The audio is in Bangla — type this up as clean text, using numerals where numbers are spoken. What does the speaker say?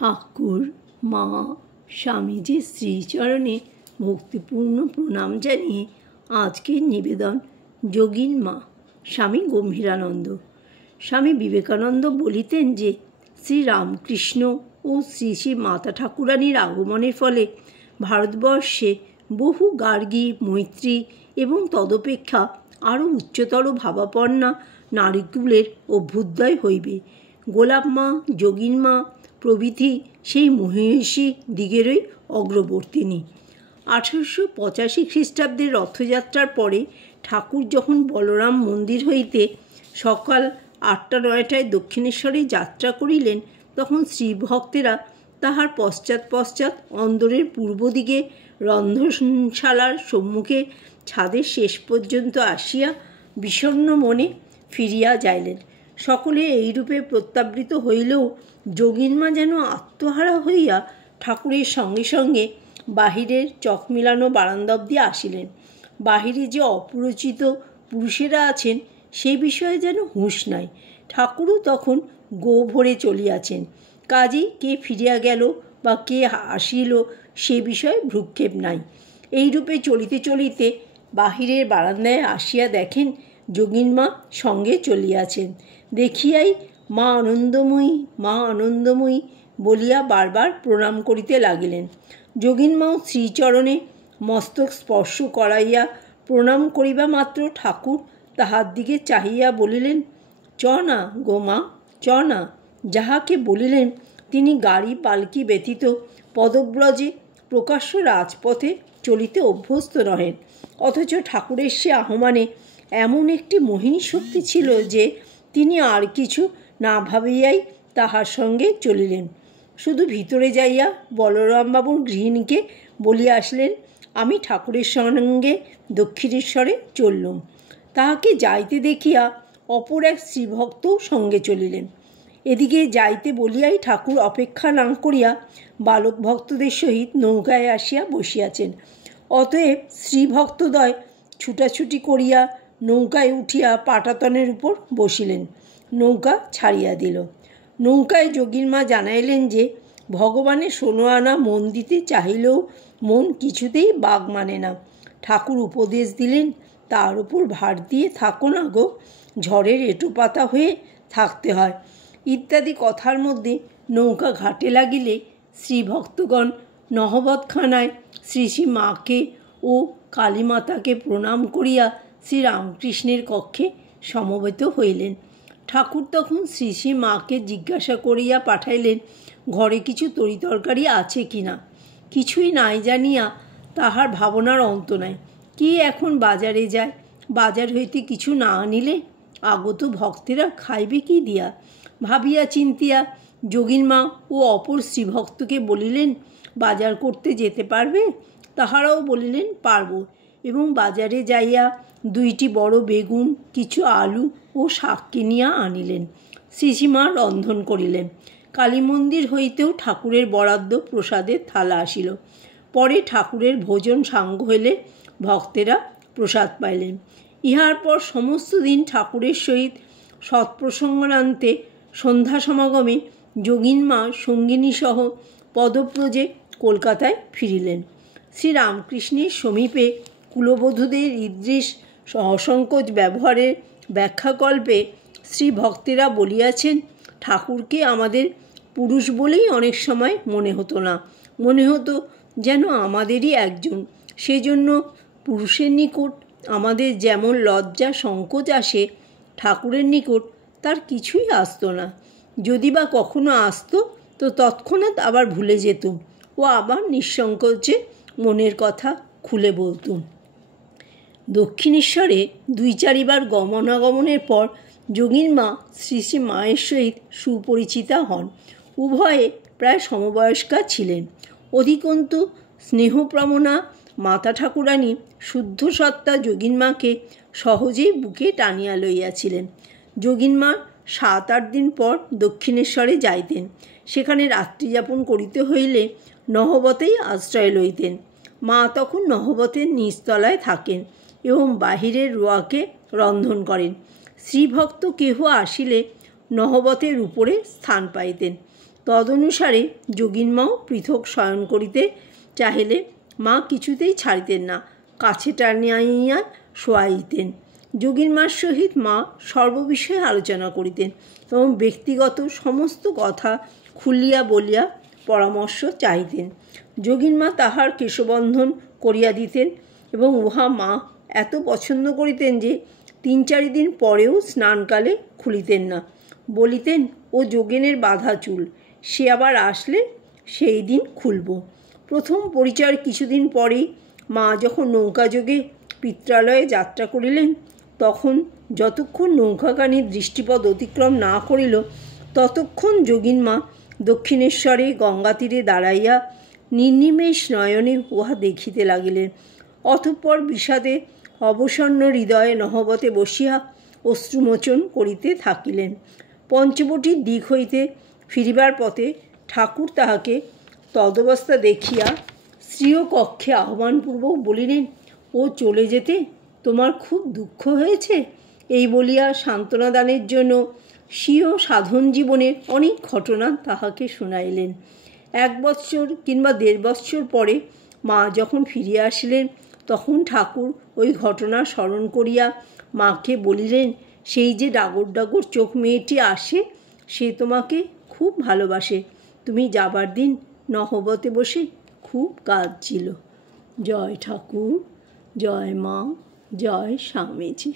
ঠাকুর মা স্বামীজির শ্রীচরণে ভক্তিপূর্ণ প্রণাম জানিয়ে আজকের নিবেদন যোগীন মা স্বামী গম্ভীরানন্দ। স্বামী বিবেকানন্দ বলিতেন যে শ্রীরামকৃষ্ণ ও শ্রী শ্রী মাতা ঠাকুরানীর আগমনের ফলে ভারতবর্ষে বহু গার্গী, মৈত্রী এবং তদপেক্ষা আরও উচ্চতর ভাবাপন্না নারীকুলের অভ্যুদয় হইবে। গোলাপ মা, যোগীন মা প্রভৃতি সেই মহিষী দিগেরই অগ্রবর্তিনী। 1885 খ্রিস্টাব্দের রথযাত্রার পরে ঠাকুর যখন বলরাম মন্দির হইতে সকাল 8টা-9টায় দক্ষিণেশ্বরে যাত্রা করিলেন, তখন শ্রীভক্তেরা তাহার পশ্চাৎ পশ্চাৎ অন্দরের পূর্ব দিকে রন্ধনশালার সম্মুখে ছাদের শেষ পর্যন্ত আসিয়া বিষণ্ণ মনে ফিরিয়া যাইলেন। সকলে এইরূপে প্রত্যাবৃত হইলেও যোগীনমা যেন আত্মহারা হইয়া ঠাকুরের সঙ্গে সঙ্গে বাহিরের চক মিলানো বারান্দা অবধি আসিলেন। বাহিরে যে অপরিচিত পুরুষেরা আছেন সেই বিষয়ে যেন হুঁশ নাই। ঠাকুরও তখন গো ভরে চলিয়াছেন, কাজেই কে ফিরিয়া গেল বা কে আসিল সে বিষয়ে ভ্রুক্ষেপ নাই। এইরূপে চলিতে চলিতে বাহিরের বারান্দায় আসিয়া দেখেন যোগীনমা সঙ্গে চলিয়াছেন। দেখিয়াই মা আনন্দময়ী, মা আনন্দময়ী বলিয়া বারবার প্রণাম করিতে লাগিলেন। যোগীনমাও শ্রীচরণে মস্তক স্পর্শ করাইয়া প্রণাম করিবা মাত্র ঠাকুর তাহার দিকে চাহিয়া বলিলেন, চ না গো মা, চ না। যাহাকে বলিলেন তিনি গাড়ি পালকি ব্যতীত পদব্রজে প্রকাশ্য রাজপথে চলিতে অভ্যস্ত নহেন, অথচ ঠাকুরের সে আহ্বানে এমন একটি মোহিনী শক্তি ছিল যে তিনি আর কিছু না ভাবিয়াই তাহার সঙ্গে চলিলেন। শুধু ভিতরে যাইয়া বলরামবাবুর গৃহিণীকে বলিয়া আসলেন, আমি ঠাকুরের সঙ্গে দক্ষিণেশ্বরে চললুম। তাহাকে যাইতে দেখিয়া অপর এক শ্রীভক্তও সঙ্গে চলিলেন। এদিকে যাইতে বলিয়াই ঠাকুর অপেক্ষা না করিয়া বালক ভক্তদের সহিত নৌকায় আসিয়া বসিয়াছেন। অতএব শ্রীভক্তদ্বয় ছুটাছুটি করিয়া নৌকায় উঠিয়া পাটাতনের উপর বসিলেন। নৌকা ছাড়িয়া দিল। নৌকায় যোগীনমা জানাইলেন যে ভগবানের 16 আনা মন দিতে চাহিলেও মন কিছুতেই বাগ মানে না। ঠাকুর উপদেশ দিলেন, তার উপর ভার দিয়ে থাকো না গো, ঝড়ের এঁটো পাতা হয়ে থাকতে হয় ইত্যাদি কথার মধ্যে নৌকা ঘাটে লাগিলে শ্রীভক্তগণ নহবতখানায় শ্রী শ্রী মাকে ও কালীমাতাকে প্রণাম করিয়া শ্রীরামকৃষ্ণের কক্ষে সমবেত হইলেন। ঠাকুর তখন শ্রী শ্রী মাকে জিজ্ঞাসা করিয়া পাঠাইলেন ঘরে কিছু তরিতরকারি আছে কি না। কিছুই নাই জানিয়া তাহার ভাবনার অন্ত নাই। কে এখন বাজারে যায়, বাজার হইতে কিছু না আনিলে আগত ভক্তেরা খাইবে কি দিয়া। ভাবিয়া চিন্তিয়া যোগীনমা ও অপর শ্রীভক্তকে বলিলেন, বাজার করতে যেতে পারবে? তাহারাও বলিলেন, পারব, এবং বাজারে যাইয়া 2টি বড় বেগুন, কিছু আলু ও শাক কিনিয়া আনিলেন। শ্রীশ্রীমা রন্ধন করিলেন। কালী মন্দির হইতেও ঠাকুরের বরাদ্দ প্রসাদের থালা আসিল। পরে ঠাকুরের ভোজন সাঙ্গ হইলে ভক্তেরা প্রসাদ পাইলেন। ইহার পর সমস্ত দিন ঠাকুরের সহিত সৎপ্রসঙ্গান্তে সন্ধ্যা সমাগমে যোগীনমা সঙ্গিনীসহ পদব্রজে কলকাতায় ফিরিলেন। শ্রীরামকৃষ্ণের সমীপে কুলবধূদের ঈদৃশ অসংকোচ ব্যবহারের ব্যাখ্যাকল্পে শ্রীভক্তেরা বলিয়াছেন, ঠাকুরকে আমাদের পুরুষ বলেই অনেক সময় মনে হতো না, মনে হতো যেন আমাদেরই একজন। সেজন্য পুরুষের নিকট আমাদের যেমন লজ্জা সংকোচ আসে, ঠাকুরের নিকট তার কিছুই আসতো না। যদি বা কখনো আসতো তো তৎক্ষণাৎ আবার ভুলে যেতুম ও আবার নিঃসংকোচে মনের কথা খুলে বলতুম। দক্ষিণেশ্বরে 2-4 বার গমনাগমনের পর যোগীনমা শ্রী শ্রী মায়ের সহিত সুপরিচিতা হন। উভয়ে প্রায় সমবয়স্কা ছিলেন। অধিকন্তু স্নেহপ্রমণা মাতা ঠাকুরানী শুদ্ধ সত্তা যোগীনমাকে সহজেই বুকে টানিয়া লইয়াছিলেন। যোগীনমা 7-8 দিন পর দক্ষিণেশ্বরে যাইতেন। সেখানে রাত্রিযাপন করিতে হইলে নহবতেই আশ্রয় লইতেন। মা তখন নহবতের নিচতলায় থাকেন এবং বাহিরের রোয়াকে রন্ধন করেন। শ্রীভক্ত কেহ আসিলে নহবতের উপরে স্থান পাইতেন। তদনুসারে যোগিনমাও পৃথক শয়ন করিতে চাহিলে মা কিছুতেই ছাড়িতেন না, কাছে টানিয়া শোয়াইতেন। যোগিনমার সহিত মা সর্ববিষয়ে আলোচনা করিতেন এবং ব্যক্তিগত সমস্ত কথা খুলিয়া বলিয়া পরামর্শ চাইতেন। যোগিনমা তাহার কেশবন্ধন করিয়া দিতেন এবং উহা মা এত পছন্দ করিতেন যে 3-4 দিন পরেও স্নানকালে খুলিতেন না। বলিতেন, ও যোগেনের বাঁধা চুল, সে আবার আসলে সেই দিন খুলব। প্রথম পরিচয়ের কিছুদিন পরেই মা যখন নৌকাযোগে পিত্রালয়ে যাত্রা করিলেন, তখন যতক্ষণ নৌকাখানি দৃষ্টিপথ অতিক্রম না করিল ততক্ষণ যোগিনমা দক্ষিণেশ্বরে গঙ্গাতীরে দাঁড়াইয়া নির্নিমেষ নয়নে উহা দেখিতে লাগিলেন। অতঃপর বিষাদে অবসন্ন হৃদয়ে নহবতে বসিয়া অশ্রুমোচন করিতে থাকিলেন। পঞ্চবটির দিক হইতে ফিরিবার পথে ঠাকুর তাহাকে তদবস্থা দেখিয়া স্ত্রীয় কক্ষে আহ্বানপূর্বক বলিলেন, ও চলে যেতে তোমার খুব দুঃখ হয়েছে? এই বলিয়া সান্ত্বনা দানের জন্য স্বীয় সাধন জীবনের অনেক ঘটনা তাহাকে শুনাইলেন। 1 বৎসর কিংবা 1.5 বৎসর পরে মা যখন ফিরিয়া আসিলেন, তখন ঠাকুর ওই ঘটনা স্মরণ করিয়া মাকে বলিলেন, সেই যে ডাগর ডাগর চোখ মেয়েটি আসে, সে তোমাকে খুব ভালোবাসে। তুমি যাবার দিন নহবতে বসে খুব কাঁদছিল। জয় ঠাকুর, জয় মা, জয় স্বামীজি।